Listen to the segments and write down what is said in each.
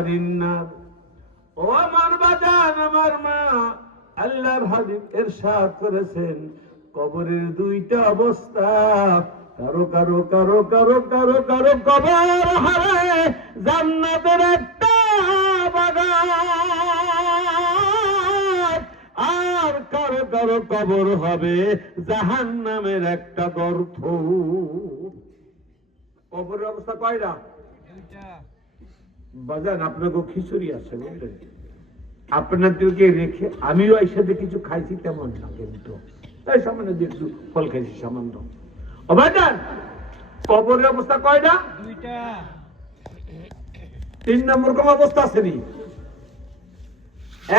আযাবিন নার। ও আমার বাজান, আমার মা, আল্লাহর হাবিব ইরশাদ করেছেন কবরের দুইটা অবস্থা, কারো কারো কারো কারো কারো কারো কবর হবে জান্নাতের একটা বাগান, আর কারো কারো কবর হবে জাহান্নামের একটা গর্ত। কবরের অবস্থা কয়টা? বাজান আপনাকে খিচুড়ি আছে বুঝলেন, আপনাদেরকে রেখে আমিও এর সাথে কিছু খাইছি তেমন না, কিন্তু তাই সামান্য একটু ফল খাইছি সামান্য। বাজান কবরের অবস্থা কয়টা? দুইটা। 3 নম্বর কোন অবস্থা আসেনি?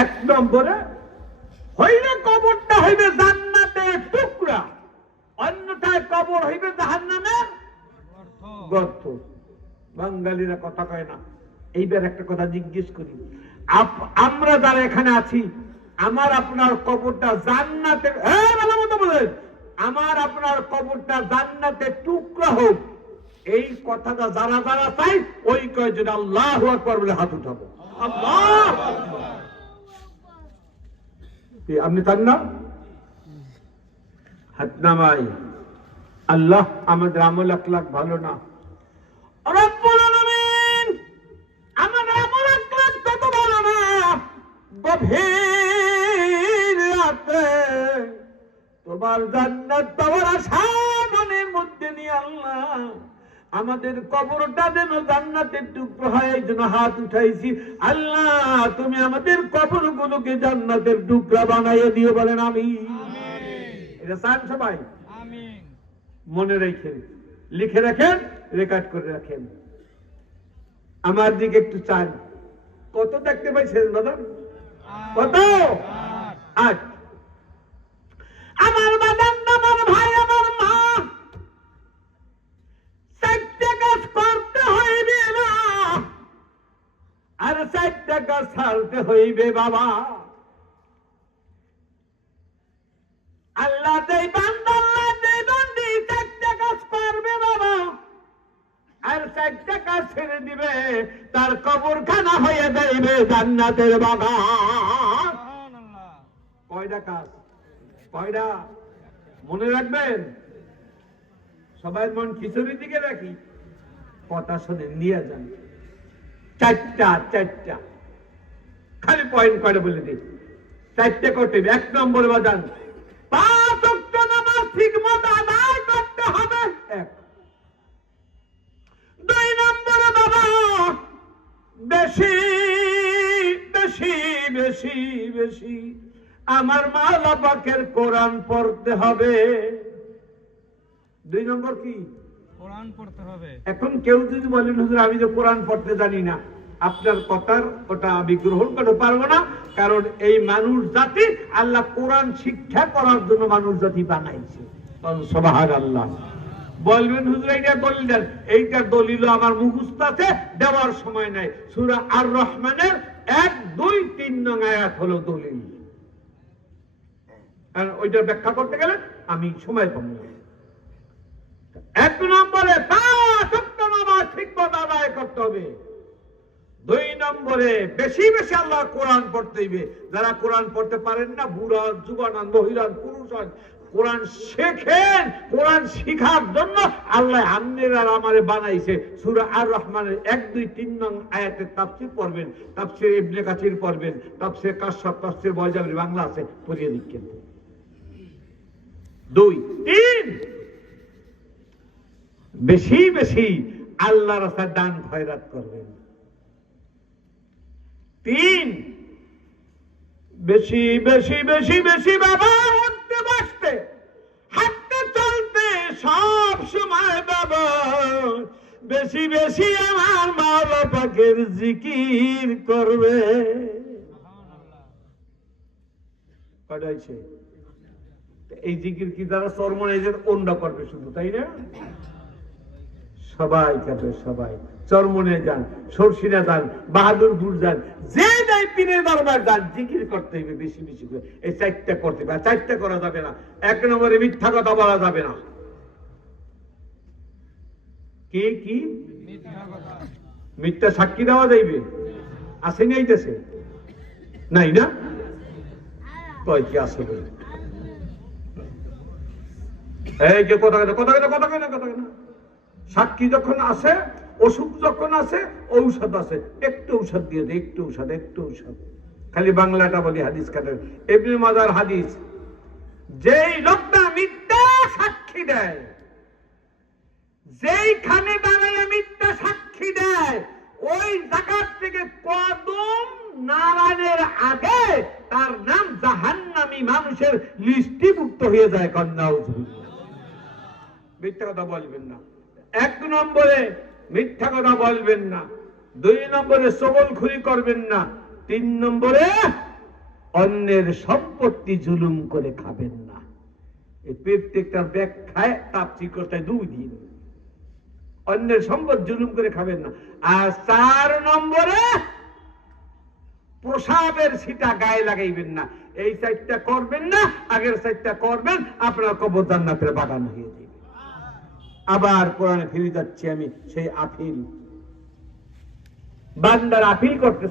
1 নম্বরে হইলে কবরটা হইবে জান্নাতের টুকরা, অন্যথায় কবর হইবে জাহান্নামের গর্ত। বাঙালিরা কথা কয় না। এইবার একটা কথা জিজ্ঞেস করি, আমরা যারা এখানে আছি, আমার আপনার কবরটা জান্নাতের, ভালো মতো বলেন, আমার আপনার কবরটা জান্নাতের টুকরা হোক, এই কথাটা যারা যারা চাই ওই কয়েকজন আল্লাহু আকবার বলে হাত উঠাবো। আল্লাহ, আপনি চান না? হাত নামাই। আল্লাহ আমাদের আমল আখলাক ভালো না, রব্বুল আলামিন আমাদের আমল আখলাক তত ভালো না। গভীর রাতে তোমার জান্নাত পাওয়ার আশা মনের মধ্যে নিয়ে আল্লাহ আমাদের কবরটা যেন জান্নাতের টুকরো হয়, এই জন্য হাত উঠাইছি। আল্লাহ তুমি আমাদের কবরগুলোকে জান্নাতের টুকরা বানাইয়ে দিও, বলেন আমিন। এটা চান সবাই? মনে রেখেন, লিখে রাখেন, রেকর্ড করে রাখেন। আমার দিকে একটু চান। কত দেখতে পাইছেন দাদা? কত? 8। আমার বাদাম, আমার ভাই, আমার মা, 4টা কাজ করতে হইবে না, আর 4টা কাজ ছাড়তে হইবে বাবা। আল্লাহ দেই বান্দা, আল্লাহ দেই বান্দি, 4টা কাজ করবে বাবা, আর 4টা কাজ ছেড়ে দিবে, তার কবরখানা হয়ে যাইবে জান্নাতের বাগান। কয়টা কাজ? কয়টা? মনে রাখবেন। সবাই মন খিচুড়ির দিকে রাখি, কথা শুনে নিয়ে যান। 4টা খালি পয়েন্ট করে বলে দিই। 4টা করতে হবে। 1 নম্বরে বাজান 5 ওয়াক্ত নামাজ ঠিকমতো আদায় করতে হবে। 1। 2 নম্বরে বাবা বেশি বেশি বেশি বেশি আমার মাওলা পাকের কোরআন পড়তে হবে। 2 নম্বর কি? কোরআন পড়তে হবে। এখন কেউ যদি বলেন হুজুর আমি তো কোরআন পড়তে জানি না, আপনার কথার ওটা আমি গ্রহণ করতে পারবো না, কারণ এই মানুষ জাতি আল্লাহ কোরআন শিক্ষা করার জন্য মানুষ জাতি বানাইছে। সুবহানাল্লাহ। বলবেন হুজুর এইটা দলিল দেন, এইটা দলিল আমার মুখস্থ আছে, দেওয়ার সময় নাই। সূরা আর রহমানের 1, 2, 3 নং আয়াত হলো দলিল। আর ওইটা ব্যাখ্যা করতে গেলে আমি সময় পাবো না। 1 নম্বরে 5 ওয়াক্ত নামাজ ঠিকমতো আদায় করতে হবে। 2 নম্বরে বেশি বেশি আল্লাহ কোরআন পড়তে হইবে। যারা কোরআন পড়তে পারেন না, বুড়া যুবান মহিলা পুরুষ হন, কোরআন শেখেন। কোরআন শিখার জন্য আল্লাহ আমনের আর আমারে বানাইছে। সূরা আর রহমানের 1, 2, 3 নং আয়াতের তাফসীর পড়বেন, তাফসীর ইবনে কাসির পড়বেন, তাফসীর কাশফ, তাফসীর বয়জাবরি বাংলা আছে, পড়িয়ে লিখেন। 2, 3 বেশি বেশি আল্লাহর রাস্তায় দান খয়রাত করবেন। 3 বেশি বেশি বেশি বেশি বাবা উঠতে বসতে হাঁটতে চলতে সব সময় বাবা বেশি বেশি আমার মাওলা পাকের জিকির করবে। কয়টাইছে? এই জিকির কি যারা চরমনাইজের ওন্ডা করবে শুধু, তাই না? সবাই করবে, সবাই। চরমনে যান, সরসিনা যান, বাহাদুরপুর যান, যে যাই পীরের দরবার যান, জিকির করতে হবে বেশি বেশি করে। এই 4টা করতে হবে। 4টা করা যাবে না। 1 নম্বরে মিথ্যা কথা বলা যাবে না। কি কি? মিথ্যা সাক্ষী দেওয়া যাইবে? আছে নেই দেশে নাই না কয় কি আছে বলে এই যে কথা সাক্ষী যখন আসে অসুখ যখন আসে ঔষধ আছে একটু ঔষধ দিয়ে দে একটু ঔষধ খালি বাংলাটা বলি হাদিস কাটের ইবনে মাজার হাদিস যেই লোকটা মিথ্যা সাক্ষী দেয় যেইখানে দাঁড়ায় মিথ্যা সাক্ষী দেয় ওই জায়গার থেকে কদম নারায়ণের আগে তার নাম জাহান্নামী মানুষের লিস্টিভুক্ত হয়ে যায় কন্যাউজুবিল্লাহ মিথ্যা কথা বলবেন না 1 নম্বরে মিথ্যা কথা বলবেন না 2 নম্বরে চগলখুরি করবেন না 3 নম্বরে অন্যের সম্পত্তি জুলুম করে খাবেন না এই প্রত্যেকটা ব্যাখ্যায় তাফসীর করতে 2 দিন অন্যের সম্পদ জুলুম করে খাবেন না আর 4 নম্বরে প্রসাবের ছিটা গায়ে লাগাইবেন না এই 4টা করবেন না আগের 4টা করবেন আপনার কবর জান্নাতের বাগান হয়ে যাবে আবার কোরআনে ফিরে যাচ্ছি আমি সেই আপিল বান্দার আপিল করতে